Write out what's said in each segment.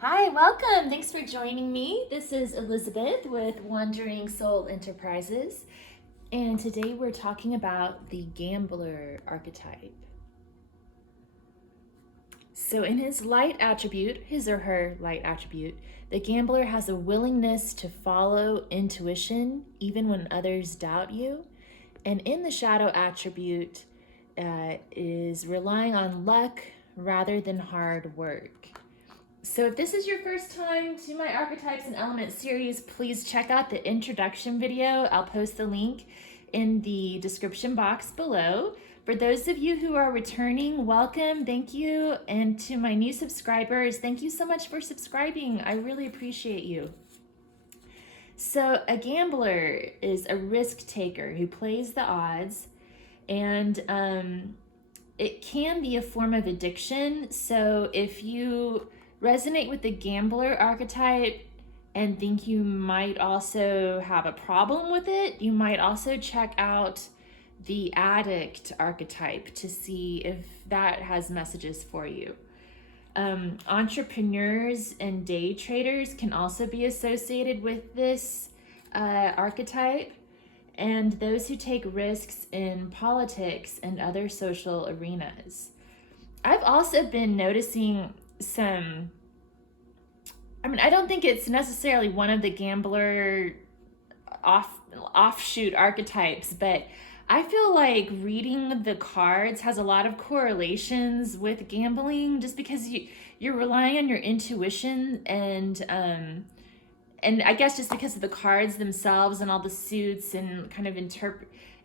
Hi, welcome. Thanks for joining me. This is Elizabeth with Wandering Soul Enterprises, and today we're talking about the gambler archetype. So, in his light attribute, his or her light attribute, the gambler has a willingness to follow intuition even when others doubt you. And in the shadow attribute, is relying on luck rather than hard work. So if this is your first time to my Archetypes and Elements series, please check out the introduction video. I'll post the link in the description box below. For those of you who are returning, welcome, thank you. And to my new subscribers, thank you so much for subscribing. I really appreciate you. So a gambler is a risk taker who plays the odds, and it can be a form of addiction. So if you resonate with the gambler archetype and think you might also have a problem with it, you might also check out the addict archetype to see if that has messages for you. Entrepreneurs and day traders can also be associated with this archetype, and those who take risks in politics and other social arenas. I've also been noticing I don't think it's necessarily one of the gambler offshoot archetypes, but I feel like reading the cards has a lot of correlations with gambling, just because you're relying on your intuition, and I guess just because of the cards themselves and all the suits and kind of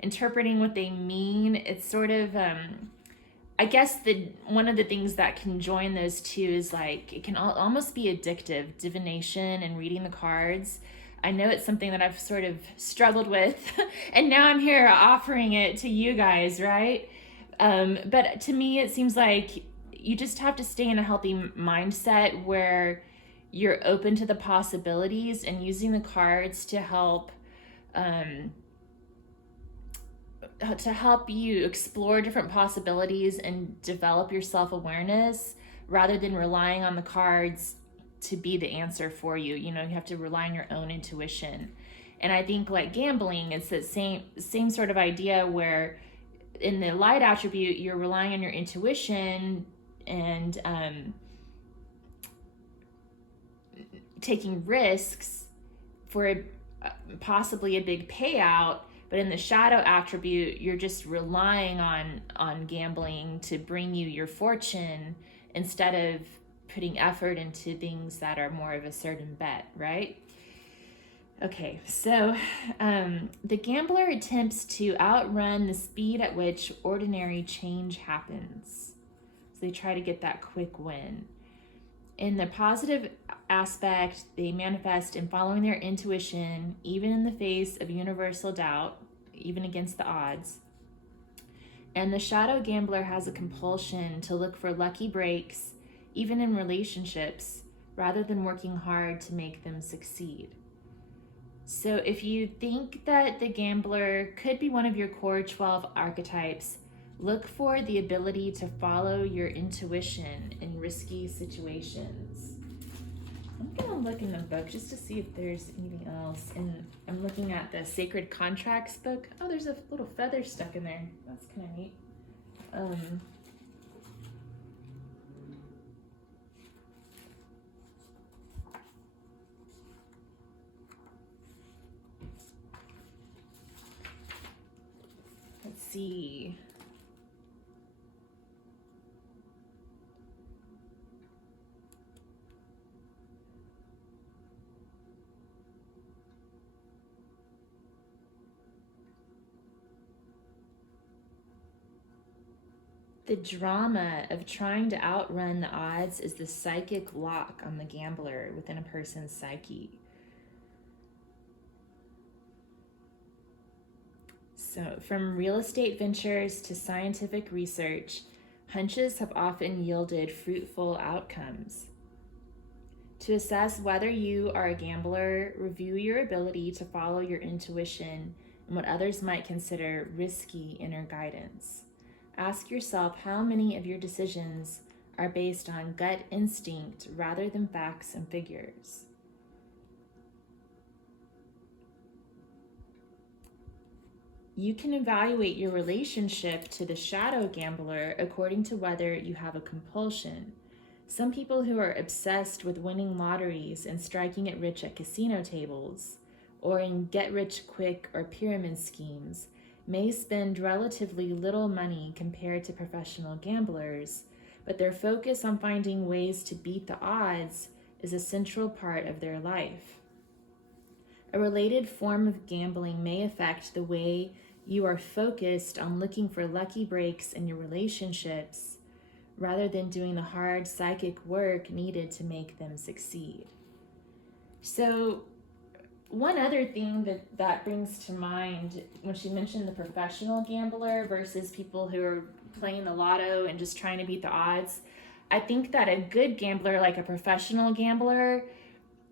interpreting what they mean, it's sort of I guess one of the things that can join those two is like it can almost be addictive, divination and reading the cards. I know it's something that I've sort of struggled with, and now I'm here offering it to you guys, right? But to me, it seems like you just have to stay in a healthy mindset where you're open to the possibilities and using the cards to help you explore different possibilities and develop your self-awareness rather than relying on the cards to be the answer for you. You have to rely on your own intuition. And I think like gambling, it's the same sort of idea where in the light attribute, you're relying on your intuition and taking risks for possibly a big payout. But in the shadow attribute, you're just relying on gambling to bring you your fortune instead of putting effort into things that are more of a certain bet, right? Okay, so the gambler attempts to outrun the speed at which ordinary change happens. So they try to get that quick win. In the positive aspect, they manifest in following their intuition, even in the face of universal doubt, even against the odds. And the shadow gambler has a compulsion to look for lucky breaks, even in relationships, rather than working hard to make them succeed. So if you think that the gambler could be one of your core 12 archetypes, look for the ability to follow your intuition in risky situations. I'm gonna look in the book just to see if there's anything else. And I'm looking at the Sacred Contracts book. Oh, there's a little feather stuck in there. That's kind of neat. Let's see. The drama of trying to outrun the odds is the psychic lock on the gambler within a person's psyche. So, from real estate ventures to scientific research, hunches have often yielded fruitful outcomes. To assess whether you are a gambler, review your ability to follow your intuition and what others might consider risky inner guidance. Ask yourself how many of your decisions are based on gut instinct rather than facts and figures. You can evaluate your relationship to the shadow gambler according to whether you have a compulsion. Some people who are obsessed with winning lotteries and striking it rich at casino tables, or in get-rich-quick or pyramid schemes, may spend relatively little money compared to professional gamblers, but their focus on finding ways to beat the odds is a central part of their life. A related form of gambling may affect the way you are focused on looking for lucky breaks in your relationships rather than doing the hard psychic work needed to make them succeed. So one other thing that brings to mind when she mentioned the professional gambler versus people who are playing the lotto and just trying to beat the odds, I think that a good gambler, like a professional gambler,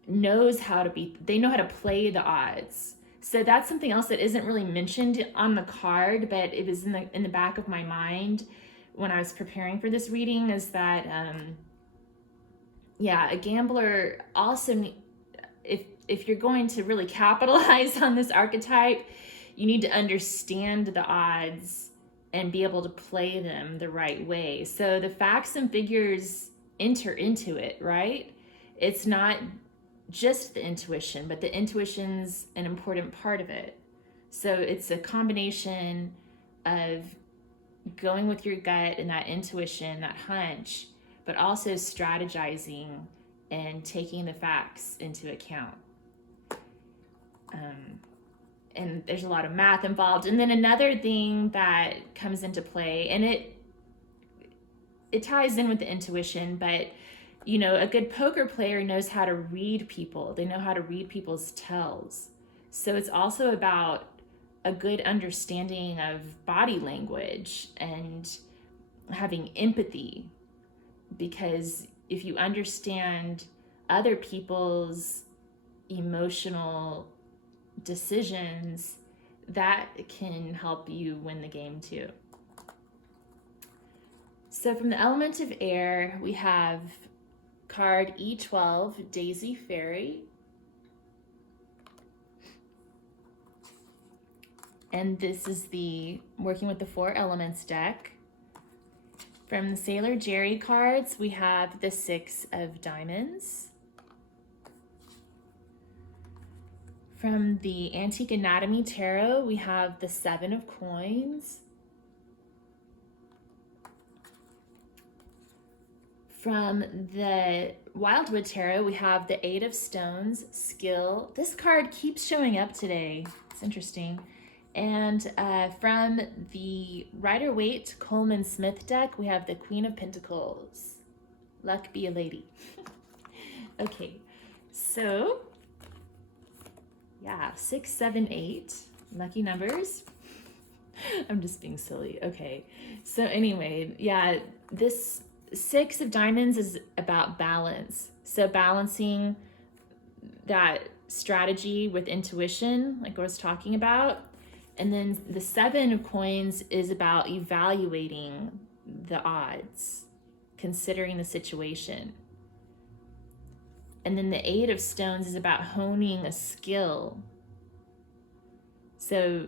knows how to they know how to play the odds. So that's something else that isn't really mentioned on the card, but it was in the back of my mind when I was preparing for this reading, is that a gambler also, if you're going to really capitalize on this archetype, you need to understand the odds and be able to play them the right way. So the facts and figures enter into it, right? It's not just the intuition, but the intuition's an important part of it. So it's a combination of going with your gut and that intuition, that hunch, but also strategizing and taking the facts into account. And there's a lot of math involved. And then another thing that comes into play, and it ties in with the intuition, but a good poker player knows how to read people. They know how to read people's tells. So it's also about a good understanding of body language and having empathy, because if you understand other people's emotional decisions, that can help you win the game too. So from the element of air, we have card E12, Daisy Fairy. And this is the Working with the Four Elements deck. From the Sailor Jerry cards, we have the Six of Diamonds. From the Antique Anatomy Tarot, we have the Seven of Coins. From the Wildwood Tarot, we have the Eight of Stones, Skill. This card keeps showing up today. It's interesting. And from the Waite Coleman Smith deck, we have the Queen of Pentacles. Luck be a lady. Okay, so 6, 7, 8, lucky numbers. I'm just being silly. Okay, so anyway, this Six of Diamonds is about balance. So balancing that strategy with intuition, like I was talking about. And then the Seven of Coins is about evaluating the odds, considering the situation. And then the Eight of Stones is about honing a skill. So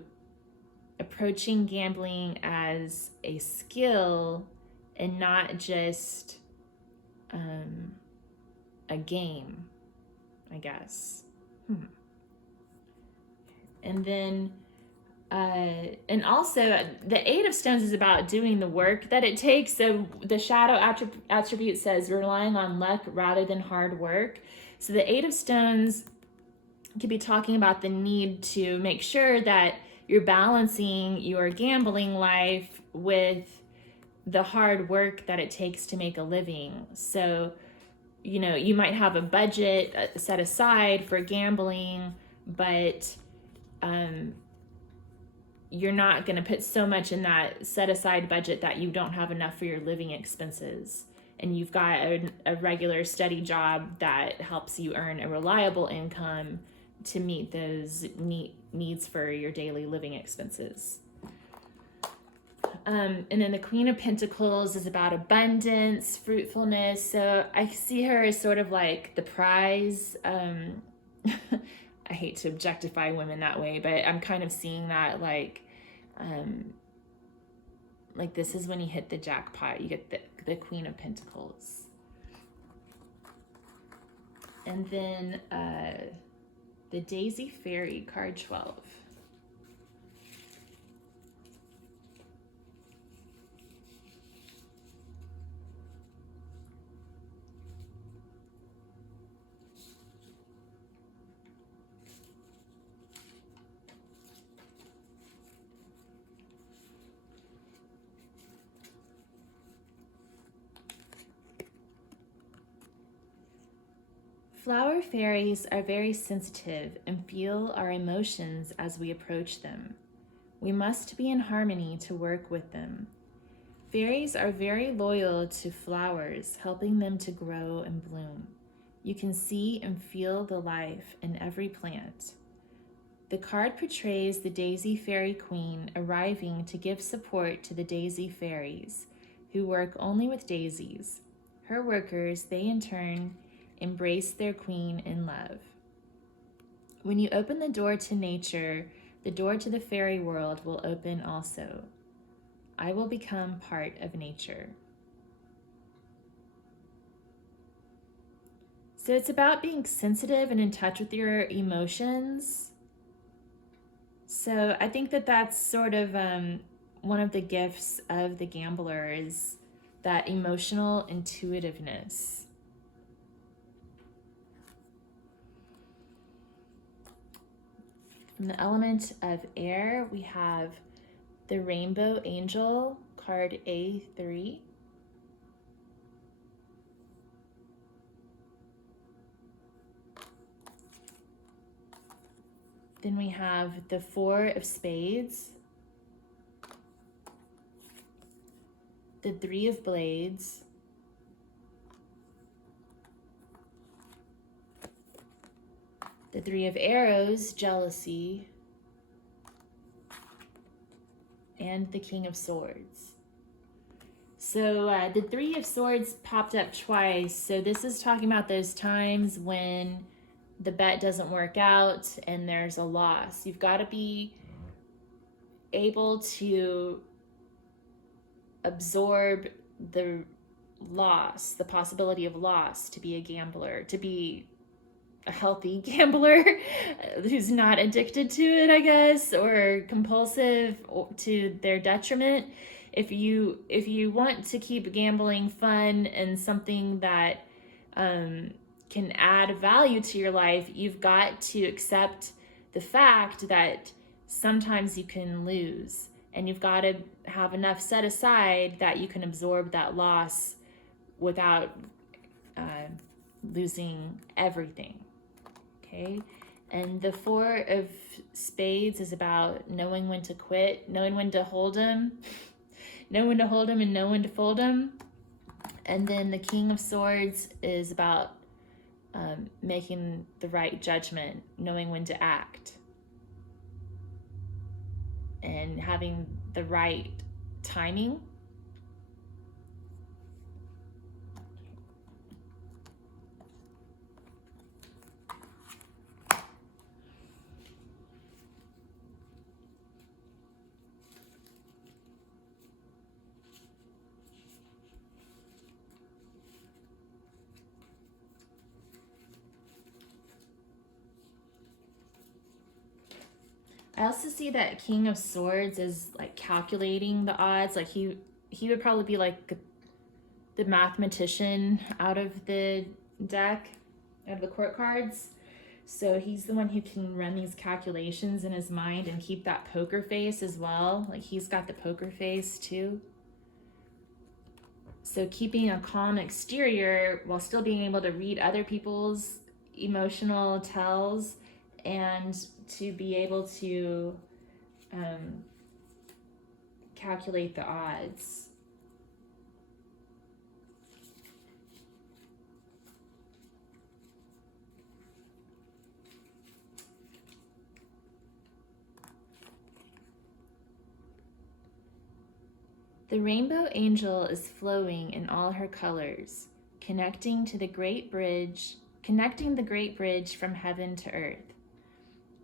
approaching gambling as a skill and not just a game, I guess. And then and also the Eight of Stones is about doing the work that it takes. So the shadow attribute says relying on luck rather than hard work. So the Eight of Stones could be talking about the need to make sure that you're balancing your gambling life with the hard work that it takes to make a living. So, you might have a budget set aside for gambling, but you're not going to put so much in that set aside budget that you don't have enough for your living expenses. And you've got a regular steady job that helps you earn a reliable income to meet those needs for your daily living expenses. And then the Queen of Pentacles is about abundance, fruitfulness. So I see her as sort of like the prize. I hate to objectify women that way, but I'm kind of seeing that like this is when you hit the jackpot. You get the Queen of Pentacles. And then the Daisy Fairy, card 12. Flower fairies are very sensitive and feel our emotions as we approach them. We must be in harmony to work with them. Fairies are very loyal to flowers, helping them to grow and bloom. You can see and feel the life in every plant. The card portrays the Daisy Fairy Queen arriving to give support to the Daisy Fairies, who work only with daisies. Her workers, they in turn, embrace their queen in love. When you open the door to nature, the door to the fairy world will open also. I will become part of nature. So it's about being sensitive and in touch with your emotions. So I think that that's sort of one of the gifts of the gambler is that emotional intuitiveness. From the element of air, we have the Rainbow Angel, card A3. Then we have the Four of Spades, the Three of Blades, the Three of Arrows, Jealousy, and the King of Swords. So the Three of Swords popped up twice. So this is talking about those times when the bet doesn't work out and there's a loss. You've got to be able to absorb the loss, the possibility of loss, to be a gambler, to be a healthy gambler who's not addicted to it, I guess, or compulsive to their detriment. If you want to keep gambling fun and something that can add value to your life, you've got to accept the fact that sometimes you can lose, and you've got to have enough set aside that you can absorb that loss without losing everything. Okay, and the Four of Spades is about knowing when to quit, knowing when to hold them, know when to hold them and know when to fold them. And then the King of Swords is about making the right judgment, knowing when to act, and having the right timing. I also see that King of Swords is like calculating the odds. Like he would probably be like the mathematician out of the deck, out of the court cards. So he's the one who can run these calculations in his mind and keep that poker face as well. Like he's got the poker face too. So keeping a calm exterior while still being able to read other people's emotional tells and to be able to calculate the odds. The rainbow angel is flowing in all her colors, connecting the great bridge from heaven to earth.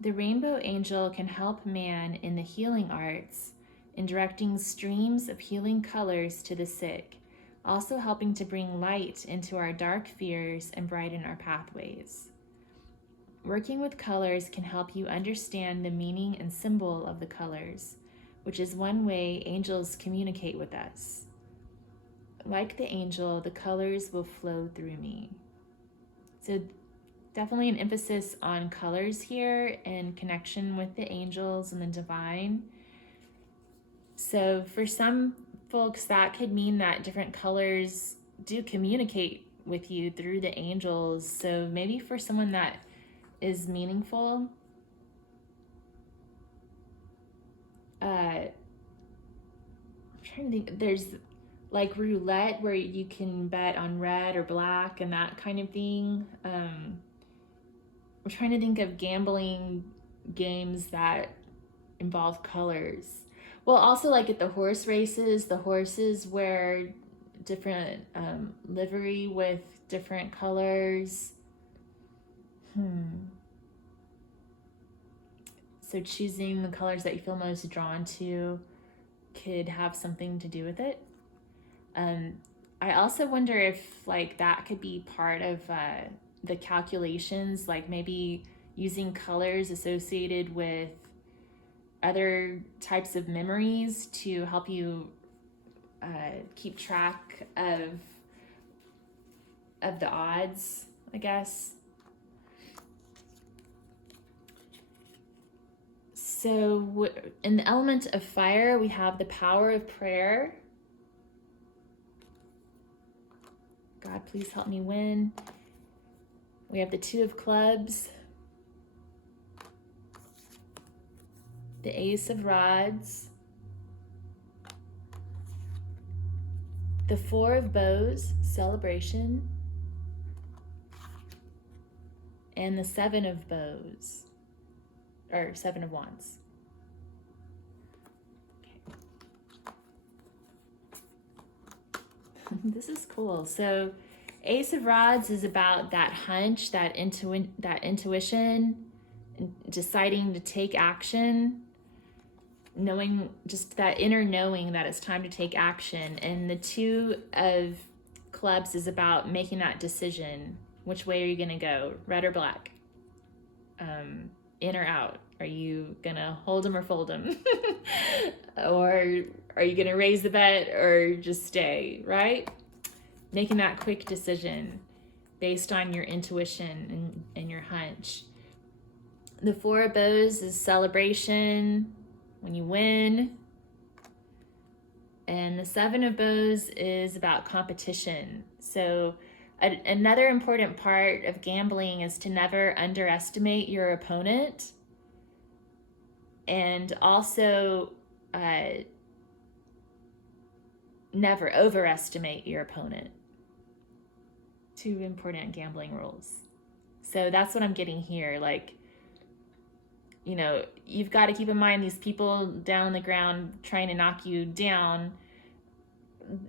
The rainbow angel can help man in the healing arts, in directing streams of healing colors to the sick, also helping to bring light into our dark fears and brighten our pathways. Working with colors can help you understand the meaning and symbol of the colors, which is one way angels communicate with us. Like the angel, the colors will flow through me. So definitely an emphasis on colors here and connection with the angels and the divine. So for some folks, that could mean that different colors do communicate with you through the angels. So maybe for someone that is meaningful, I'm trying to think, there's like roulette where you can bet on red or black and that kind of thing. I'm trying to think of gambling games that involve colors. Well, also like at the horse races, the horses wear different livery with different colors. So choosing the colors that you feel most drawn to could have something to do with it. I also wonder if like that could be part of the calculations, like maybe using colors associated with other types of memories to help you keep track of the odds, I guess. So in the element of fire, we have the power of prayer. God, please help me win. We have the Two of Clubs, the Ace of Rods, the Four of Bows, celebration, and the Seven of Bows, or Seven of Wands. Okay. This is cool. So Ace of Rods is about that hunch, that intuition, deciding to take action, knowing, just that inner knowing that it's time to take action. And the Two of Clubs is about making that decision. Which way are you going to go? Red or black? In or out? Are you going to hold them or fold them? Or are you going to raise the bet or just stay, right? Making that quick decision based on your intuition and your hunch. The Four of Bows is celebration, when you win. And the Seven of Bows is about competition. So another important part of gambling is to never underestimate your opponent, and also never overestimate your opponent. Two important gambling rules. So that's what I'm getting here. Like, you know, you've got to keep in mind these people down on the ground trying to knock you down.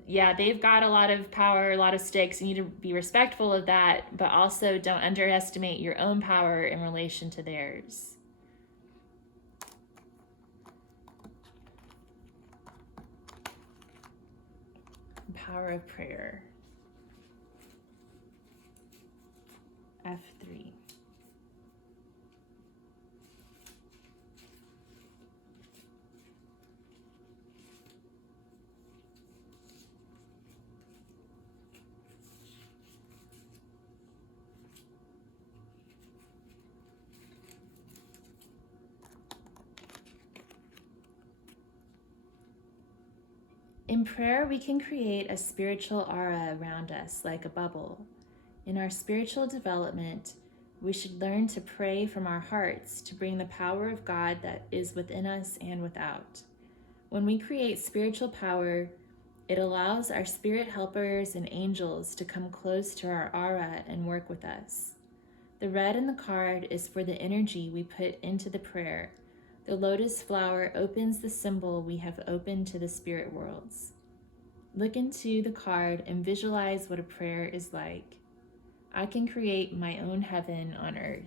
Yeah, they've got a lot of power, a lot of stakes. You need to be respectful of that, but also don't underestimate your own power in relation to theirs. Power of prayer. F3. In prayer, we can create a spiritual aura around us like a bubble. In our spiritual development, we should learn to pray from our hearts to bring the power of God that is within us and without. When we create spiritual power, it allows our spirit helpers and angels to come close to our aura and work with us. The red in the card is for the energy we put into the prayer. The lotus flower opens the symbol we have opened to the spirit worlds. Look into the card and visualize what a prayer is like. I can create my own heaven on earth.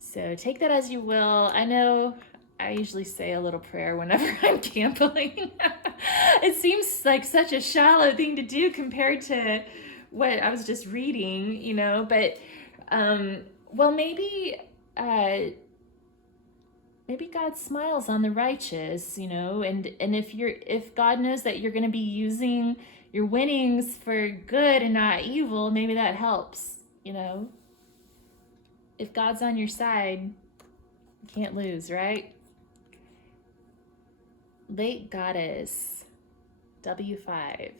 So take that as you will. I know I usually say a little prayer whenever I'm gambling. It seems like such a shallow thing to do compared to what I was just reading, you know, but well, maybe God smiles on the righteous, you know, and if God knows that you're going to be using your winnings for good and not evil, maybe that helps, you know. If God's on your side, you can't lose, right? Late Goddess, W5.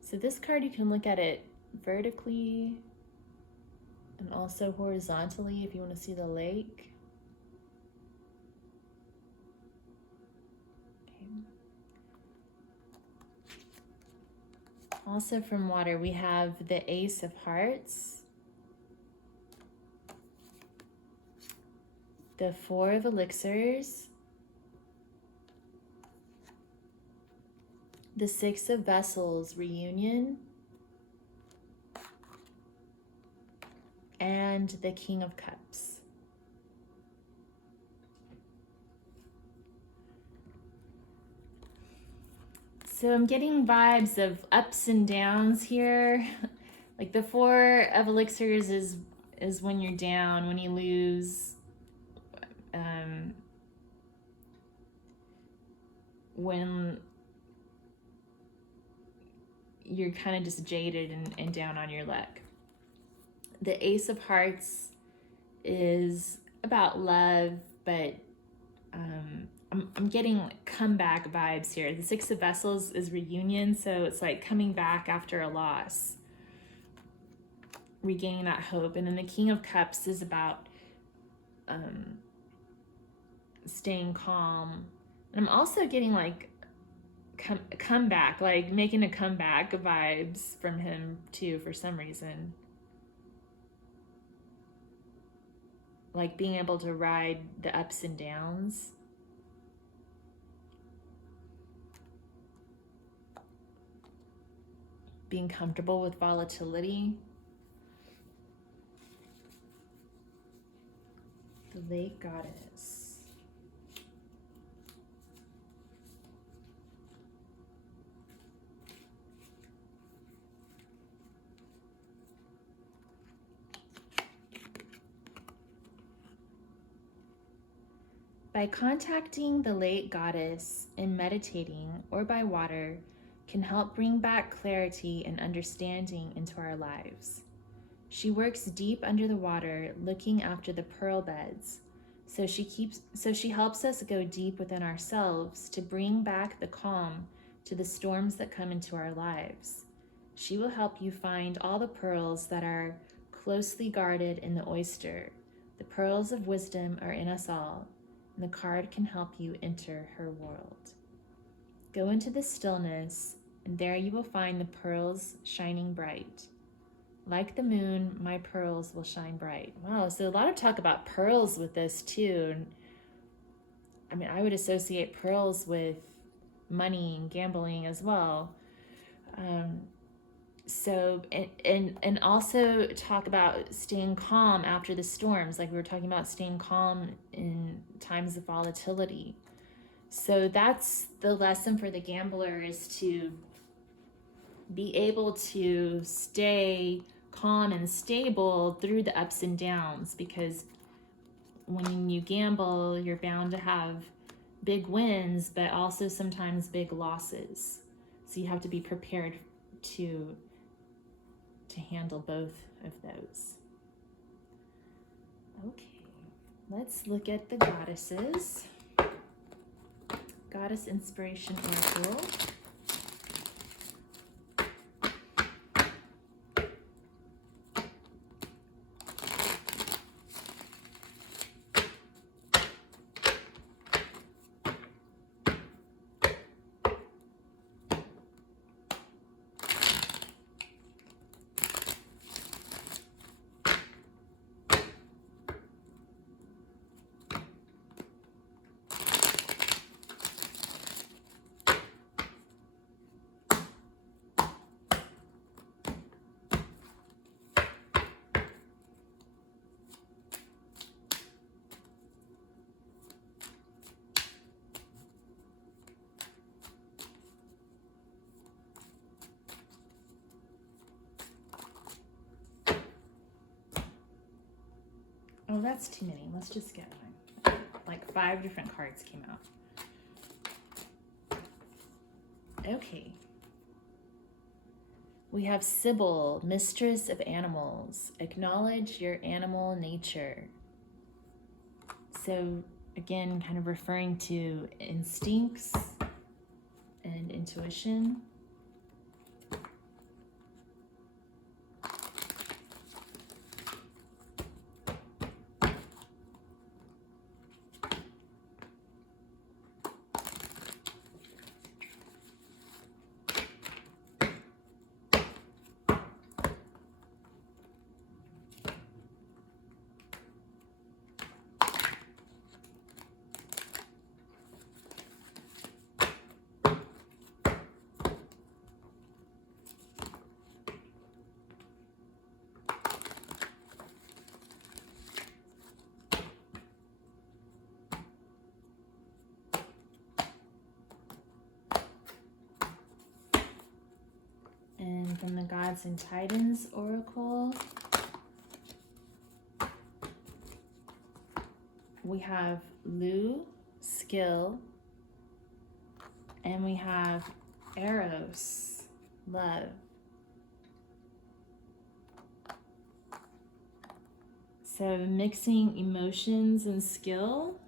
So this card, you can look at it vertically and also horizontally if you want to see the lake. Also from water, we have the Ace of Hearts, the Four of Elixirs, the Six of Vessels, Reunion, and the King of Cups. So I'm getting vibes of ups and downs here. Like the Four of Elixirs is when you're down, when you lose. When you're kind of just jaded and down on your luck. The Ace of Hearts is about love, but I'm getting like comeback vibes here. The Six of Vessels is reunion, so it's like coming back after a loss, regaining that hope. And then the King of Cups is about staying calm. And I'm also getting like comeback, like making a comeback vibes from him too for some reason. Like being able to ride the ups and downs. Being comfortable with volatility. The Late Goddess. By contacting the Late Goddess and meditating or by water can help bring back clarity and understanding into our lives. She works deep under the water looking after the pearl beds, so she helps us go deep within ourselves to bring back the calm to the storms that come into our lives. She will help you find all the pearls that are closely guarded in the oyster. The pearls of wisdom are in us all. And the card can help you enter her world. Go into the stillness, and there you will find the pearls shining bright. Like the moon, my pearls will shine bright. Wow, so a lot of talk about pearls with this too. I mean, I would associate pearls with money and gambling as well. So, and also talk about staying calm after the storms, like we were talking about staying calm in times of volatility. So that's the lesson for the gambler, is to be able to stay calm and stable through the ups and downs, because when you gamble, you're bound to have big wins, but also sometimes big losses. So you have to be prepared to handle both of those. Okay, let's look at the goddesses. Goddess Inspiration Oracle. Oh, that's too many. Let's just get one. Like 5 different cards came out. Okay. We have Sybil, mistress of animals. Acknowledge your animal nature. So again, kind of referring to instincts and intuition. And from the Gods and Titans Oracle, we have Lu, skill, and we have Eros, love. So mixing emotions and skill.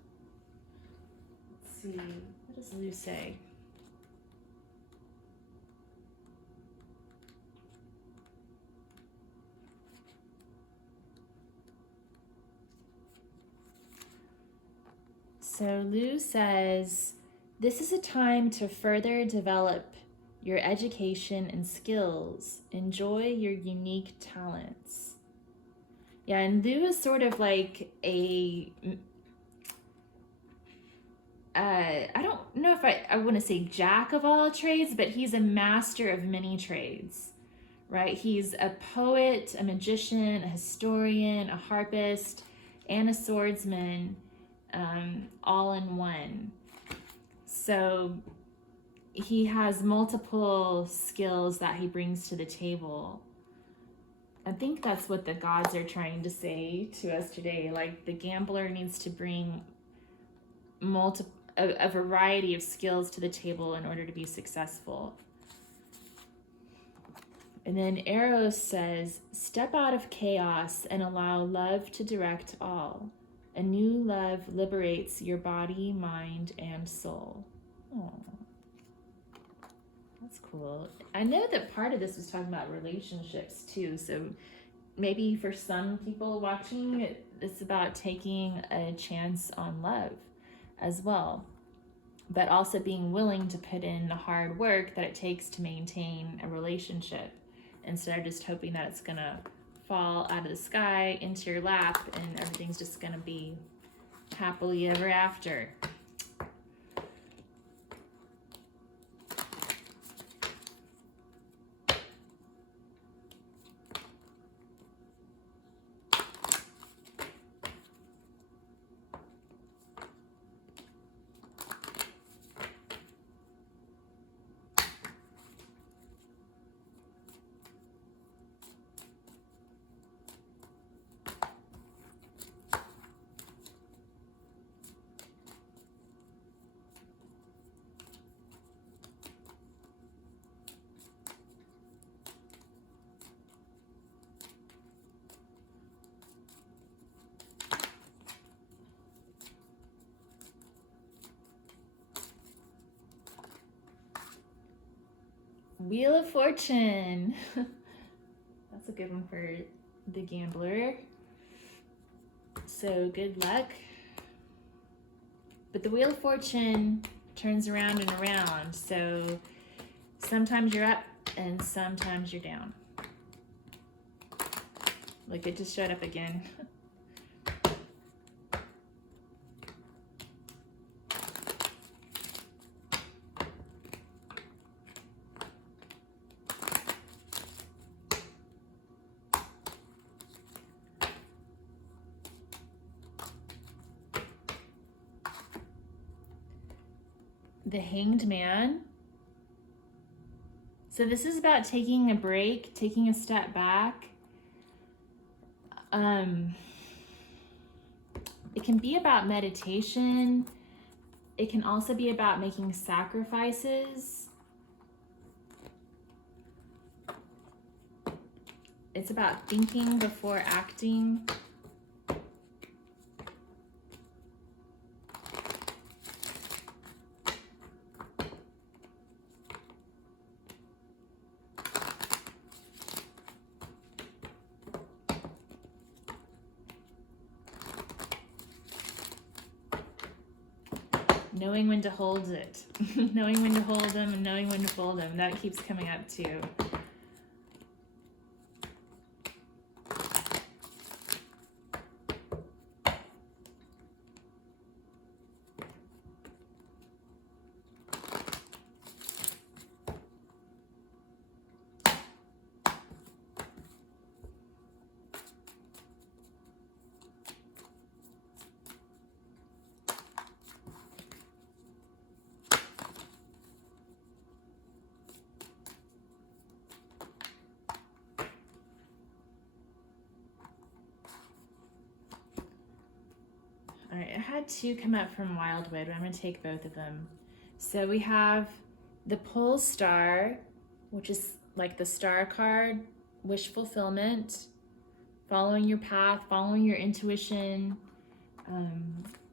Let's see, what does Lu say? So Lu says, this is a time to further develop your education and skills. Enjoy your unique talents. Yeah, and Lu is sort of like a, I don't know if I want to say jack of all trades, but he's a master of many trades, right? He's a poet, a magician, a historian, a harpist, and a swordsman. All in one. So he has multiple skills that he brings to the table. I think that's what the gods are trying to say to us today. Like, the gambler needs to bring a variety of skills to the table in order to be successful. And then Eros says, step out of chaos and allow love to direct all. A new love liberates your body, mind, and soul. Oh, that's cool. I know that part of this was talking about relationships too. So maybe for some people watching, it's about taking a chance on love as well, but also being willing to put in the hard work that it takes to maintain a relationship instead of just hoping that it's gonna fall out of the sky into your lap and everything's just gonna be happily ever after. Wheel of Fortune. That's a good one for the gambler. So good luck. But the Wheel of Fortune turns around and around. So sometimes you're up and sometimes you're down. Look, it just showed up again. The Hanged Man. So this is about taking a break, taking a step back. It can be about meditation. It can also be about making sacrifices. It's about thinking before acting. Knowing when to hold it. Knowing when to hold them and knowing when to fold them. That keeps coming up too. All right, I had two come up from Wildwood, but I'm going to take both of them. So we have the pole star, which is like the star card, wish fulfillment, following your path, following your intuition,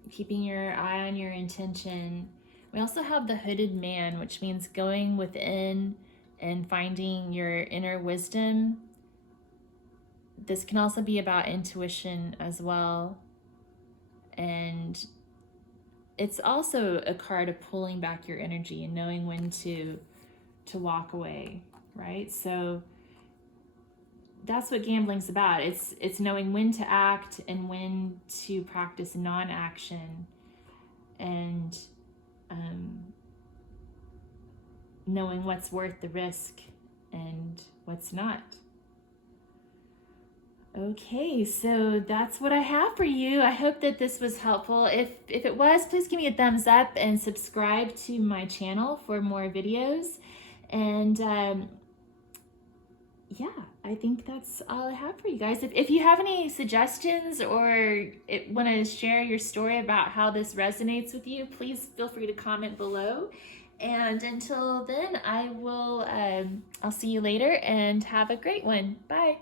keeping your eye on your intention. We also have the hooded man, which means going within and finding your inner wisdom. This can also be about intuition as well. And it's also a card of pulling back your energy and knowing when to walk away, right? So that's what gambling's about. It's knowing when to act and when to practice non-action, and knowing what's worth the risk and what's not. Okay, so that's what I have for you. I hope that this was helpful. If it was, please give me a thumbs up and subscribe to my channel for more videos. And yeah, I think that's all I have for you guys. If you have any suggestions or want to share your story about how this resonates with you, please feel free to comment below. And until then, I'll see you later and have a great one. Bye.